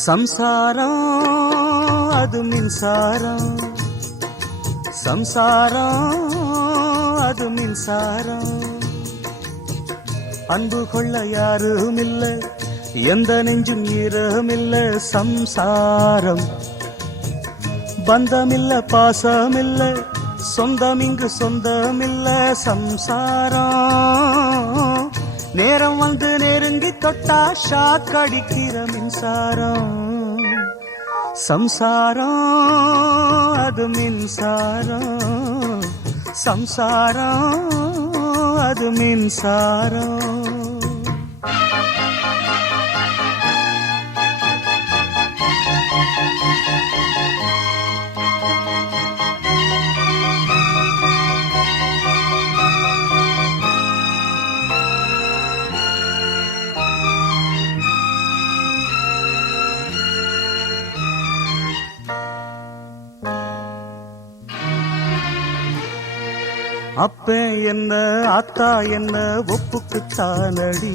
சம்சாரம் அது மின்சாரம், சம்சாரம் அது மின்சாரம். அன்பு கொள்ள யாரும் இல்ல, எந்த நெஞ்சும் ஈரமில்ல. சம்சாரம் பந்தமில்ல, பாசமில்ல, சொந்தம் இங்கு சொந்தமில்ல. சம்சாரம் நேரம் வந்து நெருங்கி தொட்டா ஷாக் அடிக்கிற மின்சாரம். சம்சாரம் அது மின்சாரம், சம்சாரம் அது மின்சாரம். அப்ப என்ன அத்தா என்ன ஒப்புக்குத்தானடி,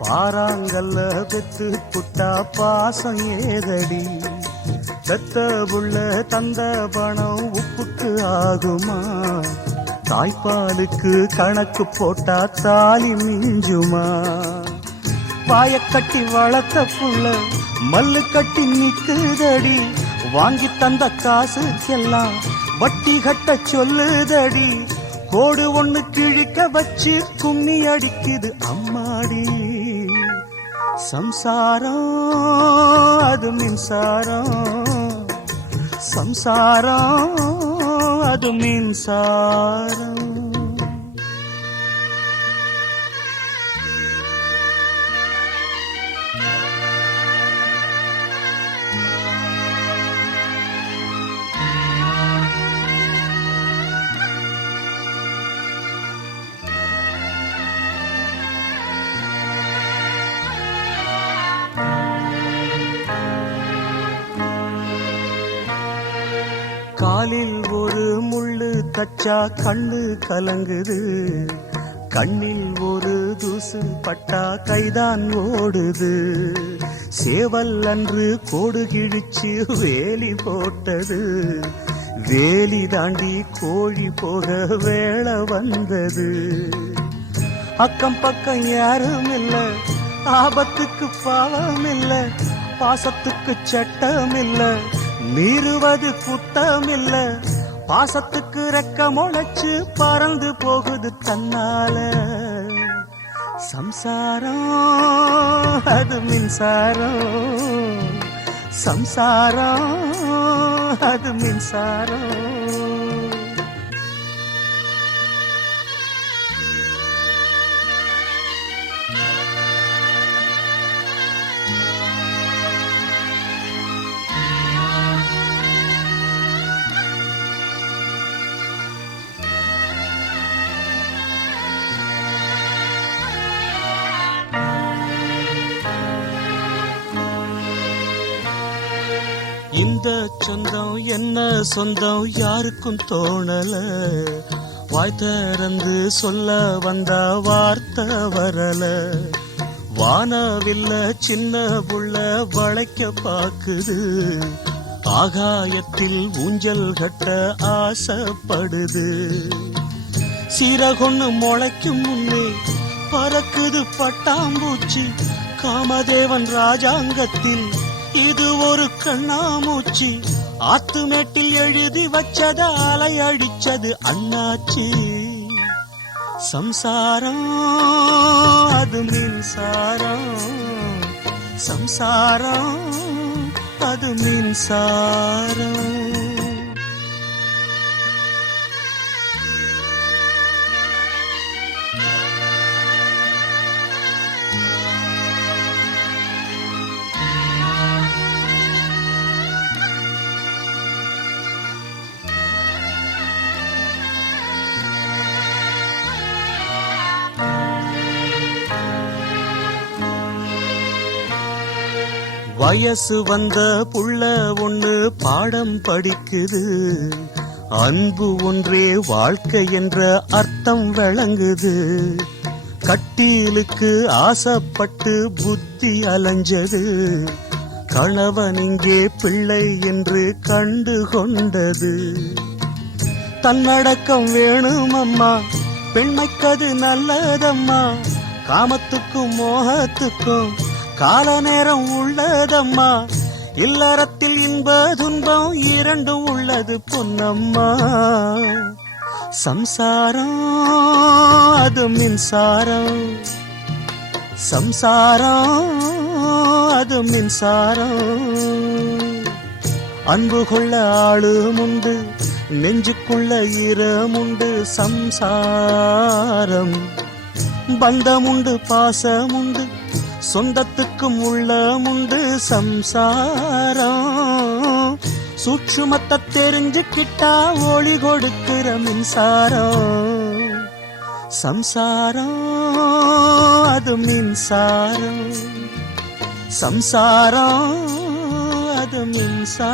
பாறாங்கல்ல பெத்து புட்டா பாசம் ஏதடி. பெத்த புள்ள தந்த பணம் உப்புக்கு ஆகுமா, தாய்ப்பாலுக்கு கணக்கு போட்டா தாலி மிஞ்சுமா. பாயக்கட்டி வளர்த்த புள்ள மல்லு கட்டி நிக்குதடி, வாங்கி தந்த காசுக்கெல்லாம் வட்டி கட்ட சொல்லுதடி. கோடு ஒண்ணு கிழிக்க வச்சு கும்மி அடிக்குது அம்மாடி. சம்சாரம் அது மின்சாரம், சம்சாரம் அது மின்சாரம். காலில் ஒரு முள்ளு தச்சா கண்ணு கலங்குது, கண்ணில் ஒரு தூசு பட்டா கைதான் ஓடுது. சேவல் அன்று கோடு கிழிச்சு வேலி போட்டது, வேலி தாண்டி கோழி போக வேளை வந்தது. அக்கம் பக்கம் யாரும் இல்ல, ஆபத்துக்கு பாவம் இல்ல, பாசத்துக்கு சட்டம் இல்ல, மீறுவது குத்தமில்ல. பாசத்துக்கு ரெக்க முளைச்சு பறந்து போகுது தன்னால. சம்சாரம் அது மின்சாரம், சம்சாரம் அது மின்சாரம். இந்த சொந்தம் என்ன சொந்தம் யாருக்கும் தோணல, வாய் திறந்து சொல்ல வந்தா வார்த்தை வரல. வானவில்ல சின்ன புள்ள வளைக்க பாக்குது, ஆகாயத்தில் ஊஞ்சல் கட்ட ஆசைப்படுது. சீரகொன்னு முளைக்கும் முன்னே பறக்குது பட்டாம்பூச்சி, காமதேவன் ராஜாங்கத்தில் இது ஒரு கண்ணாமூச்சி. ஆத்துமேட்டில் எழுதி வச்சத அலை அடிச்சது அண்ணாச்சி. சம்சாரம் அது மின்சாரம், சம்சாரம் அது மின்சாரம். வயசு வந்த புள்ள ஒண்ணு பாடம் படிக்குது, அன்பு ஒன்றே வாழ்க்கை என்ற அர்த்தம் விளங்குது. கட்டிலுக்கு ஆசைப்பட்டு புத்தி அலைஞ்சது, கணவன் இங்கே பிள்ளை என்று கண்டு கொண்டது. தன்னடக்கம் வேணும் அம்மா, பெண்மைக்கது நல்லதம்மா. காமத்துக்கும் மோகத்துக்கும் கால நேரம் உள்ளதம்மா. இல்லறத்தில் இன்ப துன்பம் இரண்டும் உள்ளது பொன்னம்மா. சம்சாரம் அது மின்சாரம், சம்சாரம் அது மின்சாரம். அன்பு கொள்ள ஆளும் உண்டு, நெஞ்சுக்குள்ள ஈரமுண்டு. சம்சாரம் பந்தமுண்டு, பாசமுண்டு, சொந்தத்துக்கும் உள்ளமுண்டு. சம்சாரம் சூட்சுமத்தை தெரிஞ்சுக்கிட்டா ஒளி கொடுக்கிற மின்சாரம். சம்சாரம் அது மின்சாரம், சம்சாரம் அது மின்சாரம்.